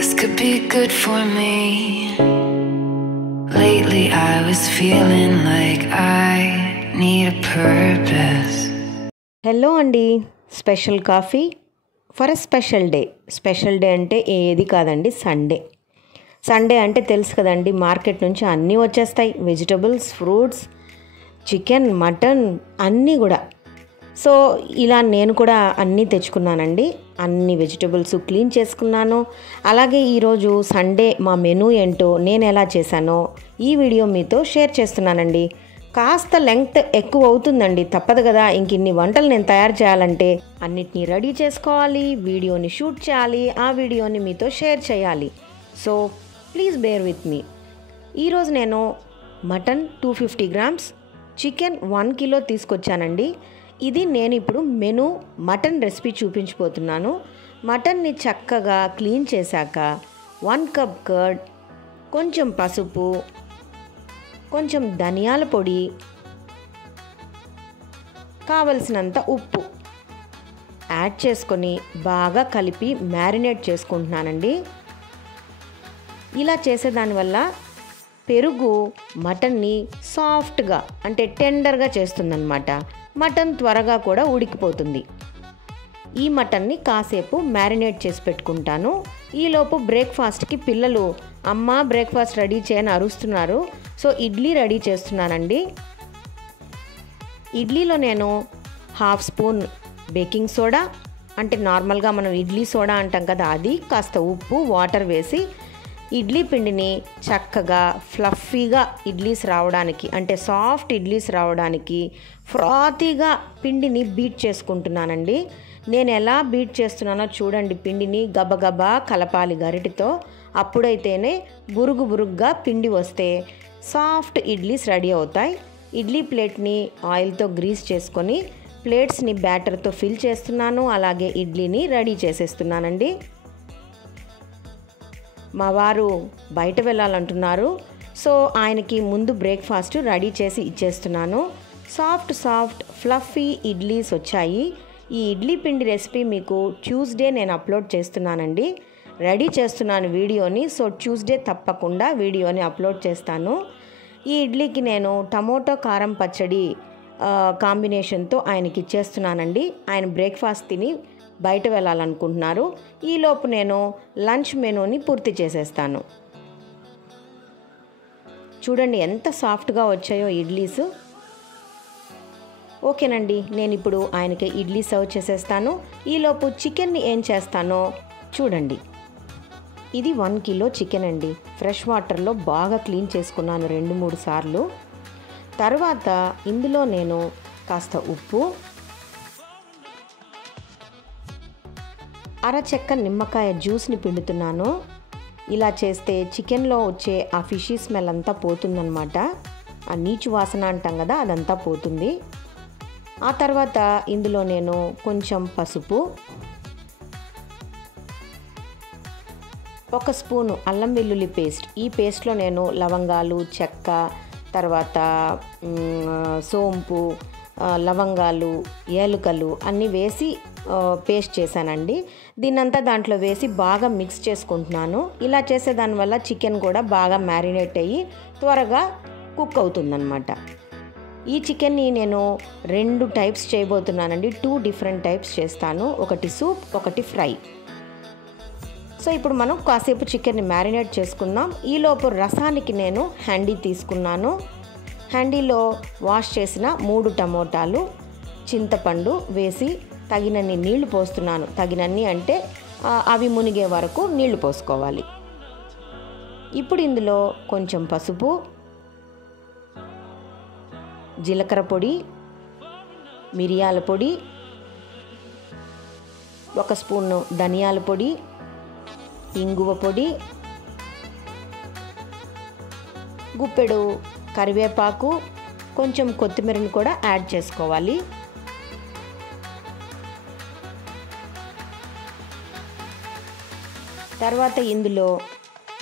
This could be good for me. Lately I was feeling like I need a purpose. Hello అండి, special coffee for a special day. Special day అంటే ఏది కాదండి, Sunday అంటే తెలుసు కదండి, market నుంచి అన్నీ వచ్చేస్తాయి. వెజిటబుల్స్, ఫ్రూట్స్, చికెన్, మటన్ అన్నీ కూడా. సో ఇలా నేను కూడా అన్నీ తెచ్చుకున్నానండి. అన్ని వెజిటబుల్స్ క్లీన్ చేసుకున్నాను. అలాగే ఈరోజు సండే మా మెనూ ఏంటో నేను ఎలా చేశానో ఈ వీడియో మీతో షేర్ చేస్తున్నానండి. కాస్త లెంగ్త్ ఎక్కువ అవుతుందండి, తప్పదు కదా. ఇంక ఇన్ని వంటలు నేను తయారు చేయాలంటే అన్నిటినీ రెడీ చేసుకోవాలి, వీడియోని షూట్ చేయాలి, ఆ వీడియోని మీతో షేర్ చేయాలి. So please bear with me. ఈరోజు నేను మటన్ 250 grams, చికెన్ 1 kilo తీసుకొచ్చానండి. ఇది నేను ఇప్పుడు మెనూ మటన్ రెసిపీ చూపించబోతున్నాను. మటన్ని చక్కగా క్లీన్ చేశాక 1 cup కర్డ్, కొంచెం పసుపు, కొంచెం ధనియాల పొడి, కావలసినంత ఉప్పు యాడ్ చేసుకొని బాగా కలిపి మ్యారినేట్ చేసుకుంటున్నానండి. ఇలా చేసేదానివల్ల పెరుగు మటన్ని సాఫ్ట్గా అంటే టెండర్గా చేస్తుందన్నమాట. మటన్ త్వరగా కూడా ఉడికిపోతుంది. ఈ మటన్ని కాసేపు మ్యారినేట్ చేసి పెట్టుకుంటాను. ఈలోపు బ్రేక్ఫాస్ట్కి పిల్లలు అమ్మ బ్రేక్ఫాస్ట్ రెడీ చేయని అరుస్తున్నారు. సో ఇడ్లీ రెడీ చేస్తున్నానండి. ఇడ్లీలో నేను 1/2 స్పూన్ బేకింగ్ సోడా, అంటే నార్మల్గా మనం ఇడ్లీ సోడా అంటాం కదా, అది, కాస్త ఉప్పు, వాటర్ వేసి ఇడ్లీ పిండిని చక్కగా ఫ్లఫీగా ఇడ్లీస్ రావడానికి, అంటే సాఫ్ట్ ఇడ్లీస్ రావడానికి ఫ్రాతీగా పిండిని బీట్ చేసుకుంటున్నానండి. నేను ఎలా బీట్ చేస్తున్నానో చూడండి. పిండిని గబగబా కలపాలి గరిటెతో. అప్పుడైతేనే బురుగుగా పిండి వస్తే సాఫ్ట్ ఇడ్లీస్ రెడీ అవుతాయి. ఇడ్లీ ప్లేట్ని ఆయిల్తో గ్రీస్ చేసుకొని ప్లేట్స్ని బ్యాటర్తో ఫిల్ చేస్తున్నాను. అలాగే ఇడ్లీని రెడీ చేసేస్తున్నానండి. మా వారు బయట వెళ్ళాలంటున్నారు. సో ఆయనకి ముందు బ్రేక్ఫాస్ట్ రెడీ చేసి ఇచ్చేస్తున్నాను. సాఫ్ట్ ఫ్లఫీ ఇడ్లీస్ వచ్చాయి. ఈ ఇడ్లీ పిండి రెసిపీ మీకు ట్యూస్డే నేను అప్లోడ్ చేస్తున్నానండి. రెడీ చేస్తున్నాను వీడియోని. సో ట్యూస్డే తప్పకుండా వీడియోని అప్లోడ్ చేస్తాను. ఈ ఇడ్లీకి నేను టమోటో కారం పచ్చడి కాంబినేషన్తో ఆయనకి ఇచ్చేస్తున్నానండి. ఆయన బ్రేక్ఫాస్ట్ తిని బయట వెళ్ళాలనుకుంటున్నారు. ఈలోపు నేను లంచ్ మెనూని పూర్తి చేసేస్తాను. చూడండి ఎంత సాఫ్ట్గా వచ్చాయో ఇడ్లీస్. ఓకేనండి, నేను ఇప్పుడు ఆయనకి ఇడ్లీ సర్వ్ చేసేస్తాను. ఈలోపు చికెన్ని ఏం చేస్తానో చూడండి. ఇది 1 kilo చికెన్ అండి. ఫ్రెష్ వాటర్లో బాగా క్లీన్ చేసుకున్నాను 2-3 సార్లు. తర్వాత ఇందులో నేను కాస్త ఉప్పు, అరచెక్క నిమ్మకాయ జ్యూస్ని పిండుతున్నాను. ఇలా చేస్తే చికెన్లో వచ్చే ఆ ఫిషీ స్మెల్ అంతా పోతుందన్నమాట. ఆ నీచు వాసన అంటాం కదా, అదంతా పోతుంది. ఆ తర్వాత ఇందులో నేను కొంచెం పసుపు, 1 స్పూను అల్లం వెల్లుల్లి పేస్ట్. ఈ పేస్ట్లో నేను లవంగాలు, చెక్క, తర్వాత సోంపు, లవంగాలు, ఏలుకలు అన్నీ వేసి పేస్ట్ చేశానండి. దీన్నంతా దాంట్లో వేసి బాగా మిక్స్ చేసుకుంటున్నాను. ఇలా చేసేదానివల్ల చికెన్ కూడా బాగా మ్యారినేట్ అయ్యి త్వరగా కుక్ అవుతుందన్నమాట. ఈ చికెన్ని నేను 2 టైప్స్ చేయబోతున్నానండి. 2 different టైప్స్ చేస్తాను. ఒకటి సూప్, ఒకటి ఫ్రై. సో ఇప్పుడు మనం కాసేపు చికెన్ని మ్యారినేట్ చేసుకుందాం. ఈలోపు రసానికి నేను హ్యాండీ తీసుకున్నాను. హ్యాండీలో వాష్ చేసిన 3 టమోటాలు, చింతపండు వేసి తగినన్ని నీళ్లు పోస్తున్నాను. తగినన్ని అంటే అవి మునిగే వరకు నీళ్లు పోసుకోవాలి. ఇప్పుడు ఇందులో కొంచెం పసుపు, జీలకర్ర పొడి, మిరియాల పొడి, 1 స్పూను ధనియాల పొడి, ఇంగువ పొడి, గుప్పెడు కరివేపాకు, కొంచెం కొత్తిమీరని కూడా యాడ్ చేసుకోవాలి. తర్వాత ఇందులో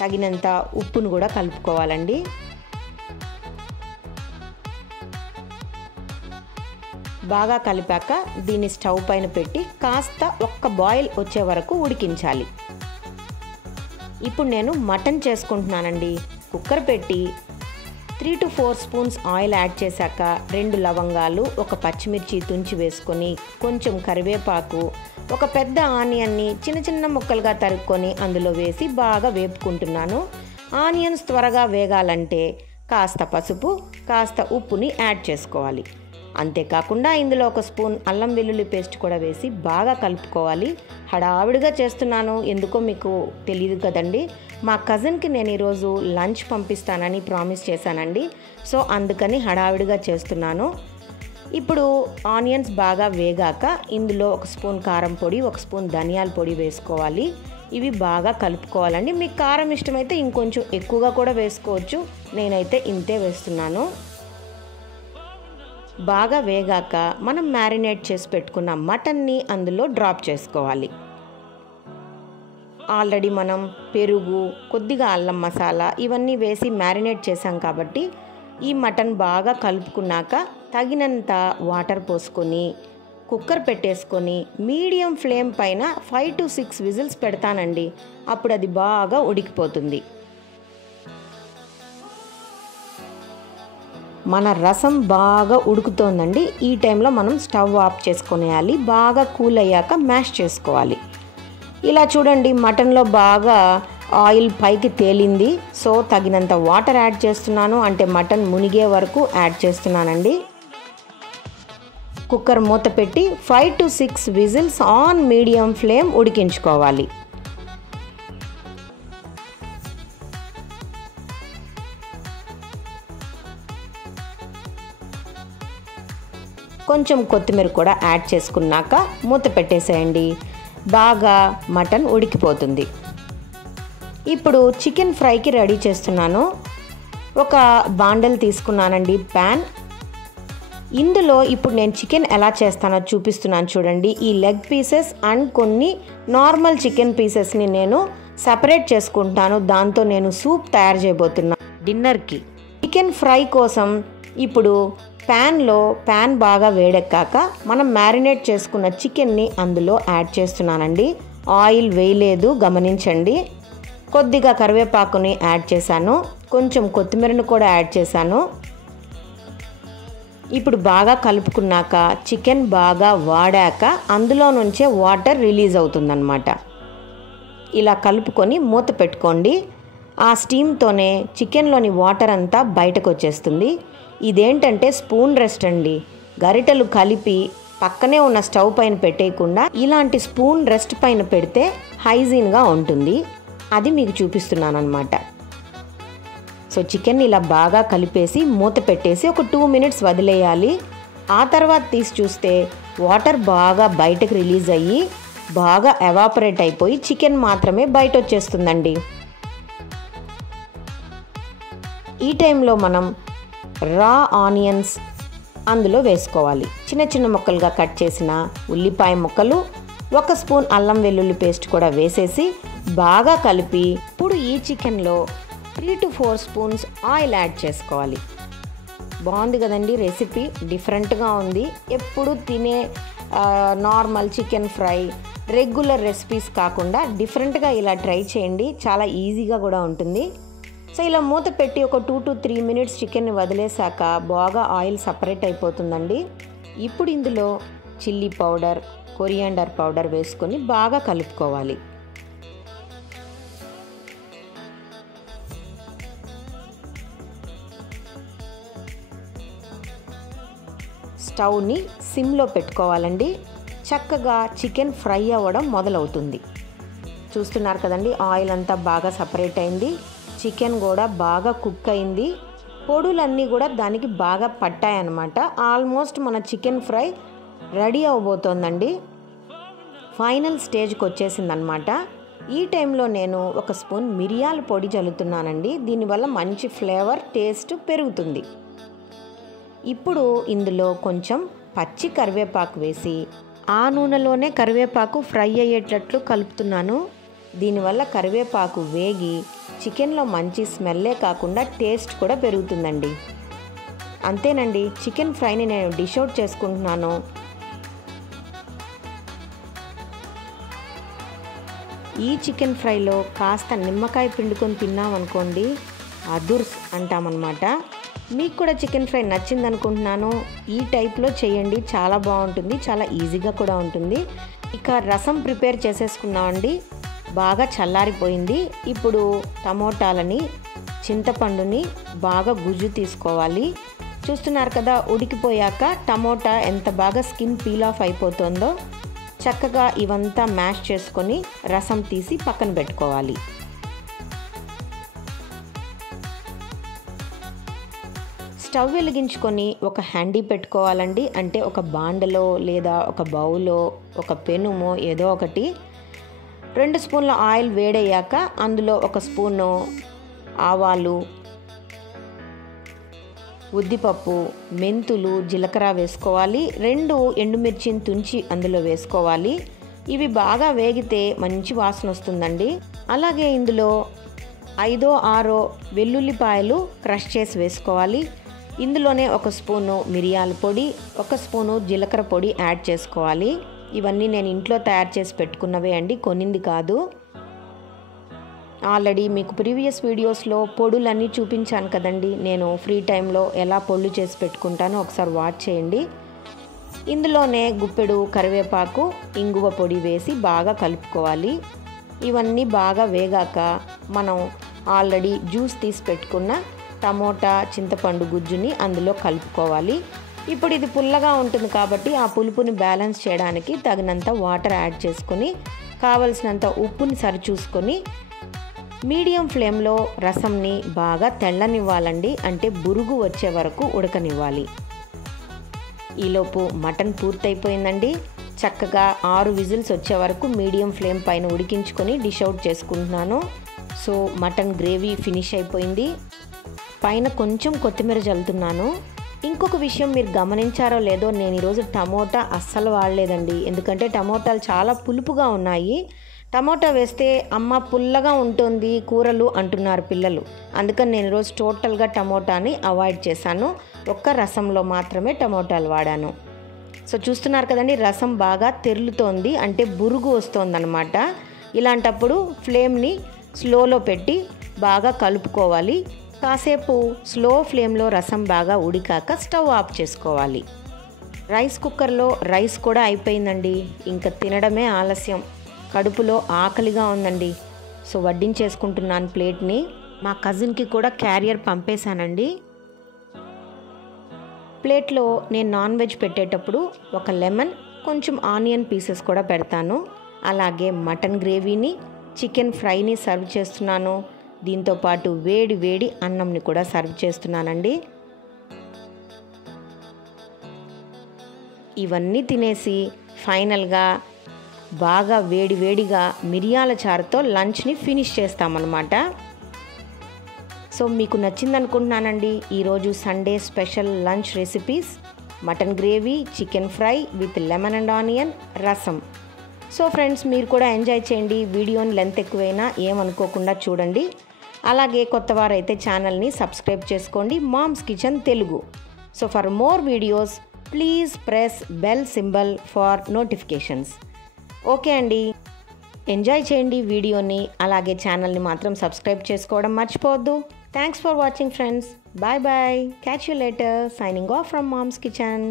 తగినంత ఉప్పును కూడా కలుపుకోవాలండి. బాగా కలిపాక దీన్ని స్టవ్ పైన పెట్టి కాస్త ఒక్క బాయిల్ వచ్చే వరకు ఉడికించాలి. ఇప్పుడు నేను మటన్ చేసుకుంటున్నానండి. కుక్కర్ పెట్టి 3 to 4 స్పూన్స్ ఆయిల్ యాడ్ చేశాక 2 లవంగాలు, ఒక పచ్చిమిర్చి తుంచి వేసుకొని, కొంచెం కరివేపాకు, ఒక పెద్ద ఆనియన్ని చిన్న చిన్న ముక్కలుగా తరుక్కొని అందులో వేసి బాగా వేపుకుంటున్నాను. ఆనియన్స్ త్వరగా వేగాలంటే కాస్త పసుపు, కాస్త ఉప్పుని యాడ్ చేసుకోవాలి. అంతేకాకుండా ఇందులో ఒక స్పూన్ అల్లం వెల్లుల్లి పేస్ట్ కూడా వేసి బాగా కలుపుకోవాలి. హడావిడిగా చేస్తున్నాను, ఎందుకో మీకు తెలియదు కదండి. మా కజిన్కి నేను ఈరోజు లంచ్ పంపిస్తానని ప్రామిస్ చేశానండి. సో అందుకని హడావిడిగా చేస్తున్నాను. ఇప్పుడు ఆనియన్స్ బాగా వేగాక ఇందులో ఒక స్పూన్ కారం పొడి, ఒక స్పూన్ ధనియాల పొడి వేసుకోవాలి. ఇవి బాగా కలుపుకోవాలండి. మీకు కారం ఇష్టమైతే ఇంకొంచెం ఎక్కువగా కూడా వేసుకోవచ్చు. నేనైతే ఇంతే వేస్తున్నాను. బాగా వేగాక మనం మ్యారినేట్ చేసి పెట్టుకున్న మటన్ని అందులో డ్రాప్ చేసుకోవాలి. ఆల్రెడీ మనం పెరుగు, కొద్దిగా అల్లం మసాలా ఇవన్నీ వేసి మ్యారినేట్ చేసాం కాబట్టి ఈ మటన్ బాగా కలుపుకున్నాక తగినంత వాటర్ పోసుకొని కుక్కర్ పెట్టేసుకొని మీడియం ఫ్లేమ్ పైన 5 to 6 విజిల్స్ పెడతానండి. అప్పుడు అది బాగా ఉడికిపోతుంది. మన రసం బాగా ఉడుకుతోందండి. ఈ టైంలో మనం స్టవ్ ఆఫ్ చేసుకొనేయాలి. బాగా కూల్ అయ్యాక మ్యాష్ చేసుకోవాలి. ఇలా చూడండి, మటన్లో బాగా ఆయిల్ పైకి తేలింది. సో తగినంత వాటర్ యాడ్ చేస్తున్నాను, అంటే మటన్ మునిగే వరకు యాడ్ చేస్తున్నానండి. కుక్కర్ మూత పెట్టి 5 to 6 whistles on medium flame ఉడికించుకోవాలి. కొంచెం కొత్తిమీర కూడా యాడ్ చేసుకున్నాక మూత పెట్టేసేయండి. బాగా మటన్ ఉడికిపోతుంది. ఇప్పుడు చికెన్ ఫ్రైకి రెడీ చేస్తున్నాను. ఒక బాండల్ తీసుకున్నానండి, ప్యాన్. ఇందులో ఇప్పుడు నేను చికెన్ ఎలా చేస్తానో చూపిస్తున్నాను చూడండి. ఈ లెగ్ పీసెస్ అండ్ కొన్ని నార్మల్ చికెన్ పీసెస్ని నేను సపరేట్ చేసుకుంటాను. దాంతో నేను సూప్ తయారు చేయబోతున్నాను డిన్నర్కి. చికెన్ ఫ్రై కోసం ఇప్పుడు ప్యాన్ బాగా వేడెక్కాక మనం మ్యారినేట్ చేసుకున్న చికెన్ని అందులో యాడ్ చేస్తున్నానండి. ఆయిల్ వేయలేదు, గమనించండి. కొద్దిగా కరివేపాకుని యాడ్ చేశాను, కొంచెం కొత్తిమీరను కూడా యాడ్ చేశాను. ఇప్పుడు బాగా కలుపుకున్నాక చికెన్ బాగా వాడాక అందులో నుంచే వాటర్ రిలీజ్ అవుతుందన్నమాట. ఇలా కలుపుకొని మూత పెట్టుకోండి. ఆ స్టీమ్తోనే చికెన్లోని వాటర్ అంతా బయటకు వచ్చేస్తుంది. ఇదేంటంటే స్పూన్ రెస్ట్ అండి. గరిటెలు కలిపి పక్కనే ఉన్న స్టవ్ పైన పెట్టేయకుండా ఇలాంటి స్పూన్ రెస్ట్ పైన పెడితే హైజీన్గా ఉంటుంది. అది మీకు చూపిస్తున్నాను అన్నమాట. సో చికెన్ ఇలా బాగా కలిపేసి మూత పెట్టేసి ఒక 2 minutes వదిలేయాలి. ఆ తర్వాత తీసి చూస్తే వాటర్ బాగా బయటకు రిలీజ్ అయ్యి బాగా ఎవాపరేట్ అయిపోయి చికెన్ మాత్రమే బయట వచ్చేస్తుందండి. ఈ టైంలో మనం రా ఆనియన్స్ అందులో వేసుకోవాలి. చిన్న చిన్న ముక్కలుగా కట్ చేసిన ఉల్లిపాయ ముక్కలు, 1 స్పూన్ అల్లం వెల్లుల్లి పేస్ట్ కూడా వేసేసి బాగా కలిపి ఇప్పుడు ఈ చికెన్లో 3 to 4 స్పూన్స్ ఆయిల్ యాడ్ చేసుకోవాలి. బాగుంది కదండి రెసిపీ, డిఫరెంట్గా ఉంది. ఎప్పుడు తినే normal chicken fry, regular recipes కాకుండా డిఫరెంట్గా ఇలా ట్రై చేయండి. చాలా ఈజీగా కూడా ఉంటుంది. సో ఇలా మూత పెట్టి ఒక 2 to 3 minutes చికెన్ని వదిలేసాక బాగా ఆయిల్ సపరేట్ అయిపోతుందండి. ఇప్పుడు ఇందులో చిల్లీ పౌడర్, కొరియాండర్ పౌడర్ వేసుకొని బాగా కలుపుకోవాలి. స్టవ్ని సిమ్లో పెట్టుకోవాలండి. చక్కగా చికెన్ ఫ్రై అవ్వడం మొదలవుతుంది. చూస్తున్నారు కదండి, ఆయిల్ అంతా బాగా సపరేట్ అయింది. చికెన్ కూడా బాగా కుక్ అయింది. పొడులన్నీ కూడా దానికి బాగా పట్టాయన్నమాట. ఆల్మోస్ట్ మన చికెన్ ఫ్రై రెడీ అవబోతోందండి. ఫైనల్ స్టేజ్కి వచ్చేసిందనమాట. ఈ టైంలో నేను 1 స్పూన్ మిరియాల పొడి చల్లుతున్నానండి. దీనివల్ల మంచి ఫ్లేవర్, టేస్ట్ పెరుగుతుంది. ఇప్పుడు ఇందులో కొంచెం పచ్చి కరివేపాకు వేసి ఆ నూనెలోనే కరివేపాకు ఫ్రై అయ్యేటట్లు కలుపుతున్నాను. దీనివల్ల కరివేపాకు వేగి చికెన్లో మంచి స్మెల్లే కాకుండా టేస్ట్ కూడా పెరుగుతుందండి. అంతేనండి, చికెన్ ఫ్రైని నేను డిష్ అవుట్ చేసుకుంటున్నాను. ఈ చికెన్ ఫ్రైలో కాస్త నిమ్మకాయ పిండుకొని తిన్నామనుకోండి, అదుర్స్ అంటామన్నమాట. మీకు కూడా చికెన్ ఫ్రై నచ్చింది అనుకుంటున్నాను. ఈ టైప్లో చేయండి, చాలా బాగుంటుంది, చాలా ఈజీగా కూడా ఉంటుంది. ఇక రసం ప్రిపేర్ చేసేసుకున్నామండి. బాగా చల్లారిపోయింది. ఇప్పుడు టమోటాలని, చింతపండుని బాగా గుజ్జు తీసుకోవాలి. చూస్తున్నారు కదా, ఉడికిపోయాక టమోటా ఎంత బాగా స్కిన్ పీల్ ఆఫ్ అయిపోతుందో. చక్కగా ఇవంతా మ్యాష్ చేసుకొని రసం తీసి పక్కన పెట్టుకోవాలి. స్టవ్ వెలిగించుకొని ఒక హ్యాండీ పెట్టుకోవాలండి. అంటే ఒక బాండలో లేదా ఒక బౌలో, ఒక పెనుమో ఏదో ఒకటి. 2 స్పూన్ల ఆయిల్ వేడయ్యాక అందులో 1 స్పూను ఆవాలు, ఉద్దిపప్పు, మెంతులు, జీలకర్ర వేసుకోవాలి. 2 ఎండుమిర్చిని తుంచి అందులో వేసుకోవాలి. ఇవి బాగా వేగితే మంచి వాసన వస్తుందండి. అలాగే ఇందులో 5-6 వెల్లుల్లిపాయలు క్రష్ చేసి వేసుకోవాలి. ఇందులోనే 1 స్పూను మిరియాల పొడి, 1 స్పూను జీలకర్ర పొడి యాడ్ చేసుకోవాలి. ఇవన్నీ నేను ఇంట్లో తయారు చేసి పెట్టుకున్నవే అండి, కొనింది కాదు. ఆల్రెడీ మీకు ప్రీవియస్ వీడియోస్లో పొడులన్నీ చూపించాను కదండి. నేను ఫ్రీ టైంలో ఎలా పొళ్ళు చేసి పెట్టుకుంటానో ఒకసారి వాచ్ చేయండి. ఇందులోనే గుప్పెడు కరివేపాకు, ఇంగువ పొడి వేసి బాగా కలుపుకోవాలి. ఇవన్నీ బాగా వేగాక మనం ఆల్రెడీ జ్యూస్ తీసి పెట్టుకున్న టమోటా, చింతపండు గుజ్జుని అందులో కలుపుకోవాలి. ఇప్పుడు ఇది పుల్లగా ఉంటుంది కాబట్టి ఆ పులుపుని బ్యాలెన్స్ చేయడానికి తగినంత వాటర్ యాడ్ చేసుకొని, కావలసినంత ఉప్పుని సరిచూసుకొని మీడియం ఫ్లేమ్లో రసంని బాగా తెల్లనివ్వాలండి. అంటే బురుగు వచ్చే వరకు ఉడకనివ్వాలి. ఈలోపు మటన్ పూర్తయిపోయిందండి. చక్కగా 6 విజిల్స్ వచ్చే వరకు మీడియం ఫ్లేమ్ పైన ఉడికించుకొని డిష్ అవుట్ చేసుకుంటున్నాను. సో మటన్ గ్రేవీ ఫినిష్ అయిపోయింది. పైన కొంచెం కొత్తిమీర చల్లుతున్నాను. ఇంకొక విషయం మీరు గమనించారో లేదో, నేను ఈరోజు టమోటా అస్సలు వాడలేదండి. ఎందుకంటే టమోటాలు చాలా పులుపుగా ఉన్నాయి. టమోటా వేస్తే అమ్మ పుల్లగా ఉంటుంది కూరలు అంటున్నారు పిల్లలు. అందుకని నేను ఈరోజు టోటల్గా టమోటాని అవాయిడ్ చేశాను. ఒక్క రసంలో మాత్రమే టమోటాలు వాడాను. సో చూస్తున్నారు కదండి, రసం బాగా తెరులుతోంది, అంటే బురుగు వస్తుందన్నమాట. ఇలాంటప్పుడు ఫ్లేమ్ని స్లోలో పెట్టి బాగా కలుపుకోవాలి. కాసేపు స్లో ఫ్లేమ్లో రసం బాగా ఉడికాక స్టవ్ ఆఫ్ చేసుకోవాలి. రైస్ కుక్కర్లో రైస్ కూడా అయిపోయిందండి. ఇంకా తినడమే ఆలస్యం. కడుపులో ఆకలిగా ఉందండి. సో వడ్డించేసుకుంటున్నాను ప్లేట్ని. మా కజిన్కి కూడా క్యారియర్ పంపేశానండి. ప్లేట్లో నేను నాన్ వెజ్ పెట్టేటప్పుడు ఒక లెమన్, కొంచెం ఆనియన్ పీసెస్ కూడా పెడతాను. అలాగే మటన్ గ్రేవీని, చికెన్ ఫ్రైని సర్వ్ చేస్తున్నాను. దీంతోపాటు వేడి వేడి అన్నంని కూడా సర్వ్ చేస్తున్నానండి. ఇవన్నీ తినేసి ఫైనల్గా బాగా వేడి వేడిగా మిరియాల చారుతో లంచ్ని ఫినిష్ చేస్తామన్నమాట. సో మీకు నచ్చిందనుకుంటున్నానండి ఈరోజు Sunday special lunch recipes. Mutton gravy, chicken fry with lemon and onion, రసం. సో ఫ్రెండ్స్, మీరు కూడా ఎంజాయ్ చేయండి. వీడియోని లెంత్ ఎక్కువైనా ఏమనుకోకుండా చూడండి. అలాగే కొత్తవారైతే ఛానల్ని సబ్స్క్రైబ్ చేసుకోండి, Mom's Kitchen Telugu. So for more videos please press bell symbol for notifications. Okay అండి, ఎంజాయ్ చేయండి వీడియోని. అలాగే ఛానల్ని మాత్రం సబ్స్క్రైబ్ చేసుకోవడం మర్చిపోవద్దు. Thanks for watching friends. Bye bye. Catch you later. Signing off from Mom's kitchen.